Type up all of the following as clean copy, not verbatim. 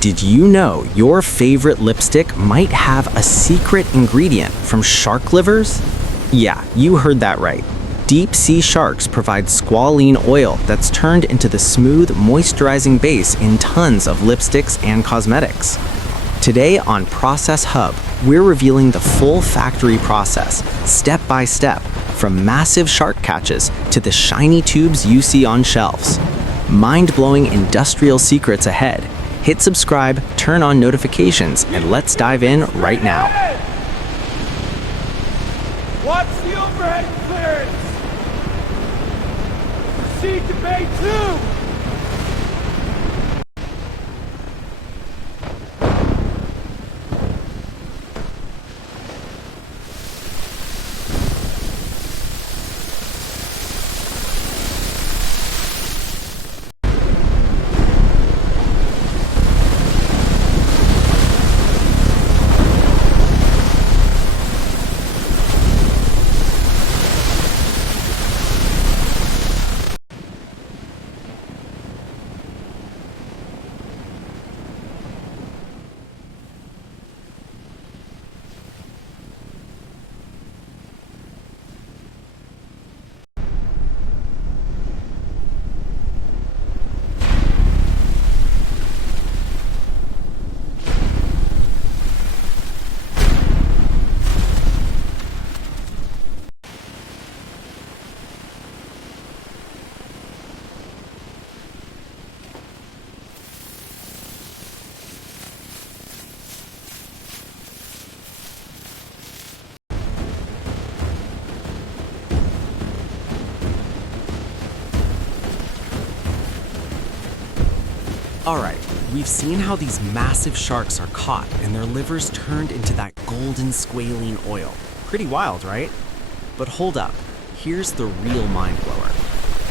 Did you know your favorite lipstick might have a secret ingredient from shark livers? Yeah, you heard that right. Deep sea sharks provide squalene oil that's turned into the smooth, moisturizing base in tons of lipsticks and cosmetics. Today on Process Hub, we're revealing the full factory process, step by step, from massive shark catches to the shiny tubes you see on shelves. Mind-blowing industrial secrets ahead. Hit subscribe, turn on notifications, and let's dive in right now. Watch the overhead clearance! Proceed to Bay 2! Alright, we've seen how these massive sharks are caught and their livers turned into that golden squalene oil. Pretty wild, right? But hold up, here's the real mind blower.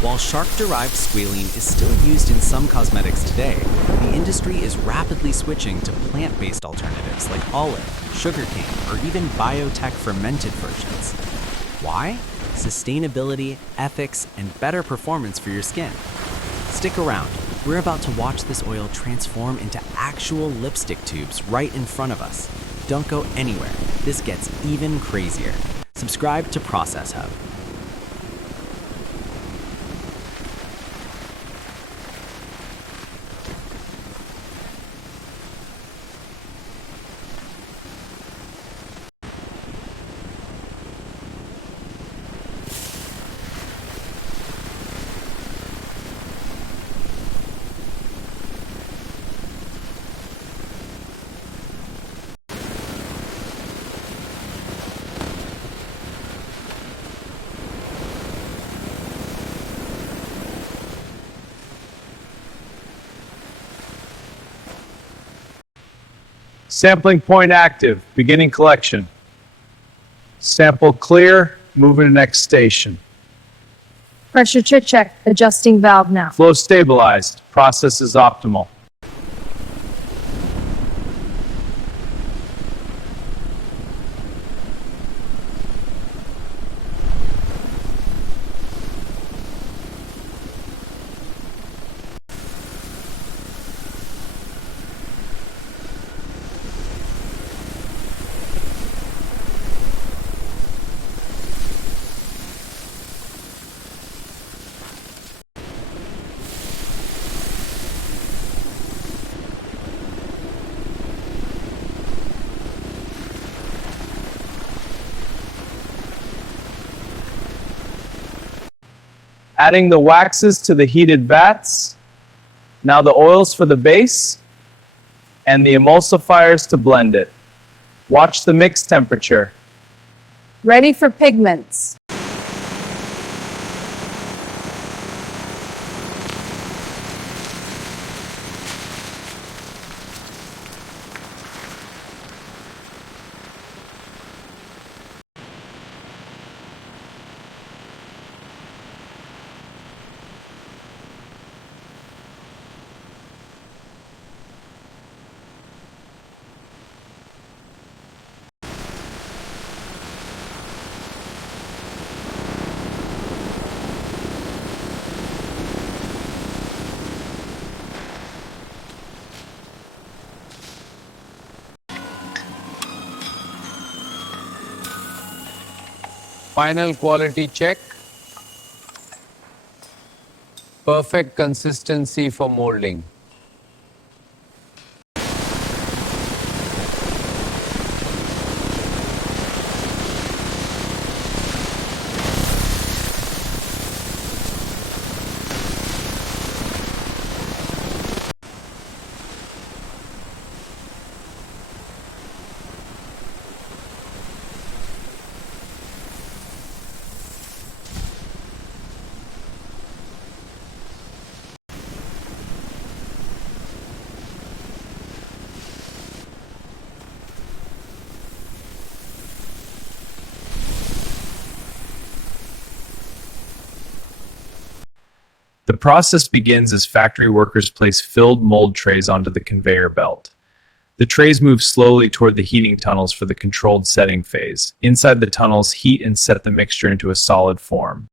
While shark-derived squalene is still used in some cosmetics today, the industry is rapidly switching to plant-based alternatives like olive, sugarcane, or even biotech fermented versions. Why? Sustainability, ethics, and better performance for your skin. Stick around. We're about to watch this oil transform into actual lipstick tubes right in front of us. Don't go anywhere. This gets even crazier. Subscribe to Process Hub. Sampling point active, beginning collection. Sample clear, moving to next station. Pressure check, adjusting valve now. Flow stabilized, process is optimal. Adding the waxes to the heated vats. Now the oils for the base and the emulsifiers to blend it. Watch the mix temperature. Ready for pigments. Final quality check. Perfect consistency for molding. The process begins as factory workers place filled mold trays onto the conveyor belt. The trays move slowly toward the heating tunnels for the controlled setting phase. Inside the tunnels, heat and set the mixture into a solid form.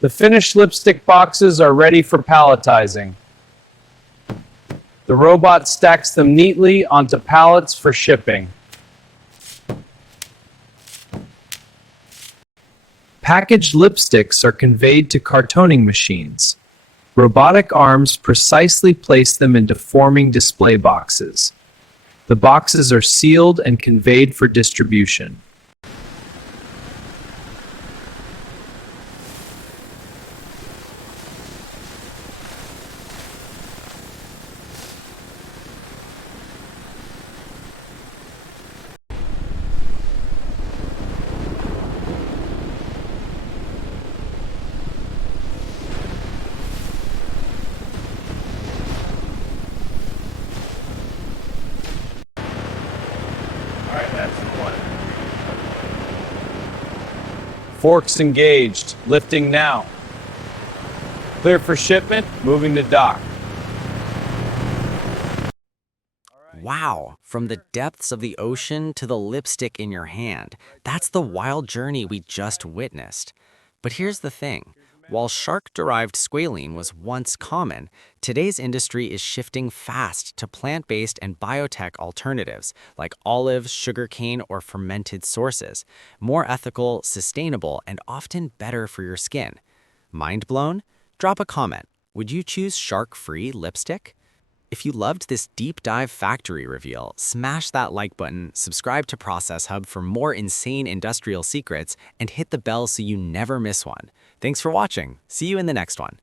The finished lipstick boxes are ready for palletizing. The robot stacks them neatly onto pallets for shipping. Packaged lipsticks are conveyed to cartoning machines. Robotic arms precisely place them into forming display boxes. The boxes are sealed and conveyed for distribution. Forks engaged, lifting now. Clear for shipment, moving to dock. Wow, from the depths of the ocean to the lipstick in your hand, that's the wild journey we just witnessed. But here's the thing. While shark-derived squalene was once common, today's industry is shifting fast to plant-based and biotech alternatives like olives, sugarcane, or fermented sources, more ethical, sustainable, and often better for your skin. Mind blown? Drop a comment. Would you choose shark-free lipstick? If you loved this deep dive factory reveal, smash that like button, subscribe to Process Hub for more insane industrial secrets, and hit the bell so you never miss one. Thanks for watching. See you in the next one.